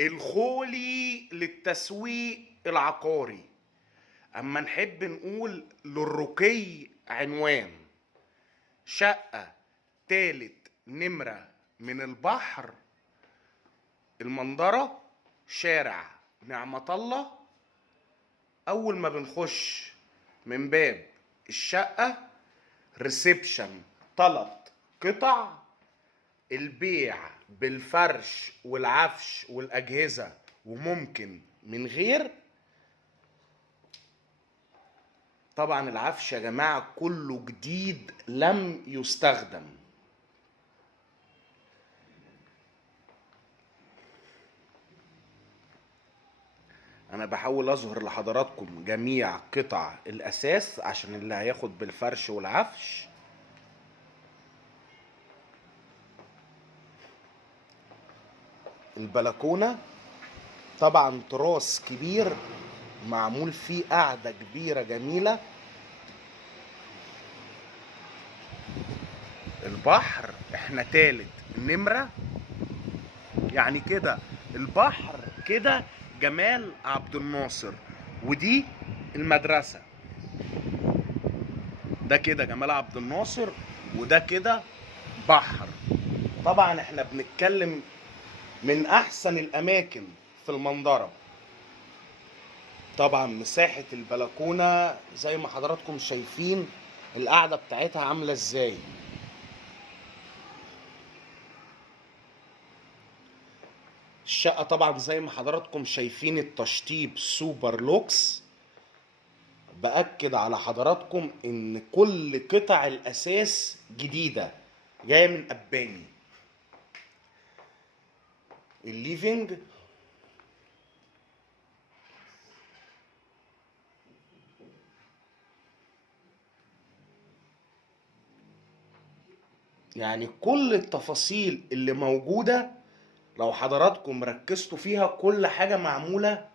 الخولي للتسويق العقاري. اما نحب نقول للرقي عنوان: شقة تالت نمرة من البحر، المنظرة، شارع نعمة الله. اول ما بنخش من باب الشقة، ريسبشن 3 قطع، البيع بالفرش والعفش والأجهزة وممكن من غير. طبعا العفش يا جماعة كله جديد لم يستخدم. أنا بحاول أظهر لحضراتكم جميع قطع الأساس عشان اللي هياخد بالفرش والعفش. البلكونة طبعا تراس كبير معمول فيه قعدة كبيرة جميلة. البحر احنا تالت نمرة، يعني كده البحر كده جمال عبد الناصر، ودي المدرسة. ده كده جمال عبد الناصر وده كده بحر. طبعا احنا بنتكلم من احسن الاماكن في المنظرة. طبعا مساحة البلكونة زي ما حضراتكم شايفين القعدة بتاعتها عاملة ازاي. الشقة طبعا زي ما حضراتكم شايفين التشطيب سوبر لوكس. بأكد على حضراتكم ان كل قطع الاساس جديدة جاية من اباني. الليفينج يعني كل التفاصيل اللي موجودة لو حضراتكم ركزتوا فيها كل حاجة معمولة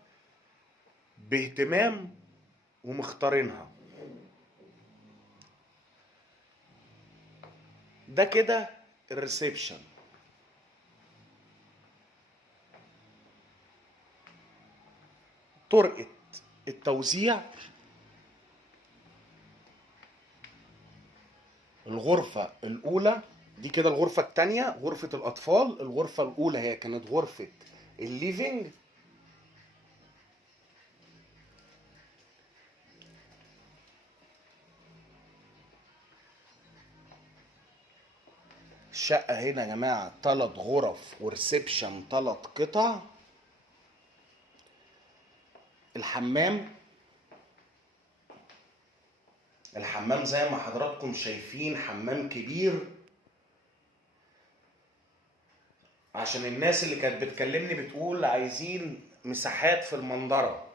باهتمام ومختارينها. ده كده الريسبشن. طرقة التوزيع: الغرفة الأولى دي كده الغرفة التانية غرفة الأطفال. الغرفة الأولى هي كانت غرفة الليفينج. الشقة هنا يا جماعة 3 غرف وريسبشن 3 قطع. الحمام زي ما حضراتكم شايفين حمام كبير. عشان الناس اللي كانت بتكلمني بتقول عايزين مساحات في المنظرة.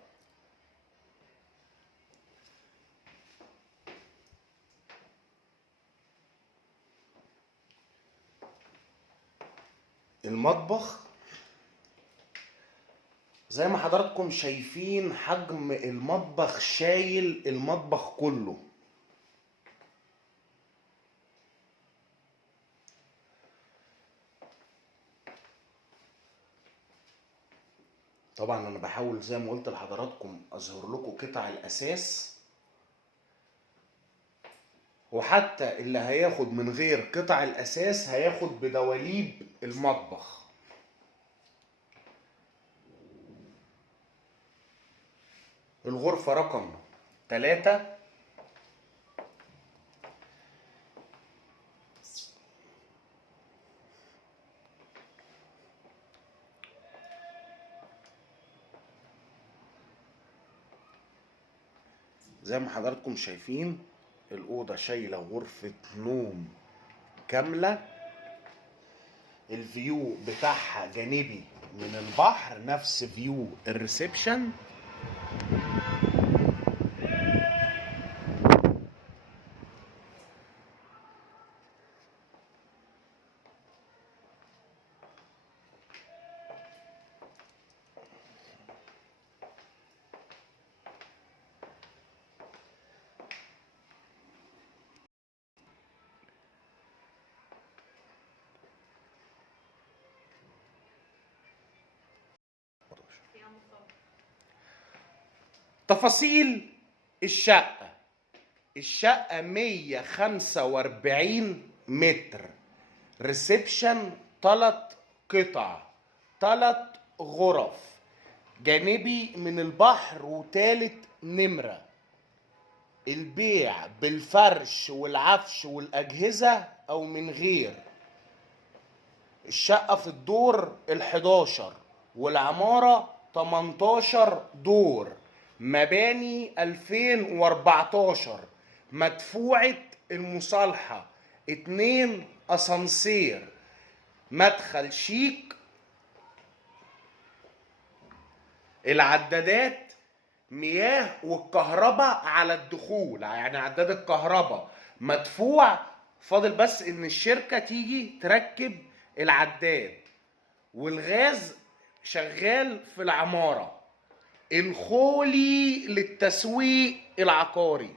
المطبخ زي ما حضراتكم شايفين حجم المطبخ شايل المطبخ كله. طبعا انا بحاول زي ما قلت لحضراتكم اظهر لكم قطع الاساس، وحتى اللي هياخد من غير قطع الاساس هياخد بدواليب المطبخ. الغرفة رقم 3 زي ما حضراتكم شايفين الأوضة شايلة غرفة نوم كاملة. الفيو بتاعها جانبي من البحر نفس فيو الريسبشن. تفاصيل الشقة. الشقة 145 متر، ريسبشن 3 قطع، 3 غرف، جانبي من البحر وتالت نمرة. البيع بالفرش والعفش والأجهزة أو من غير. الشقة في الدور ال11 والعمارة 18 دور، مباني 2014، مدفوعة المصالحة، 2 أسانسير، مدخل شيك. العدادات مياه والكهرباء على الدخول، يعني عداد الكهرباء مدفوع، فاضل بس ان الشركة تيجي تركب العداد. والغاز شغال في العمارة. الخولي للتسويق العقاري.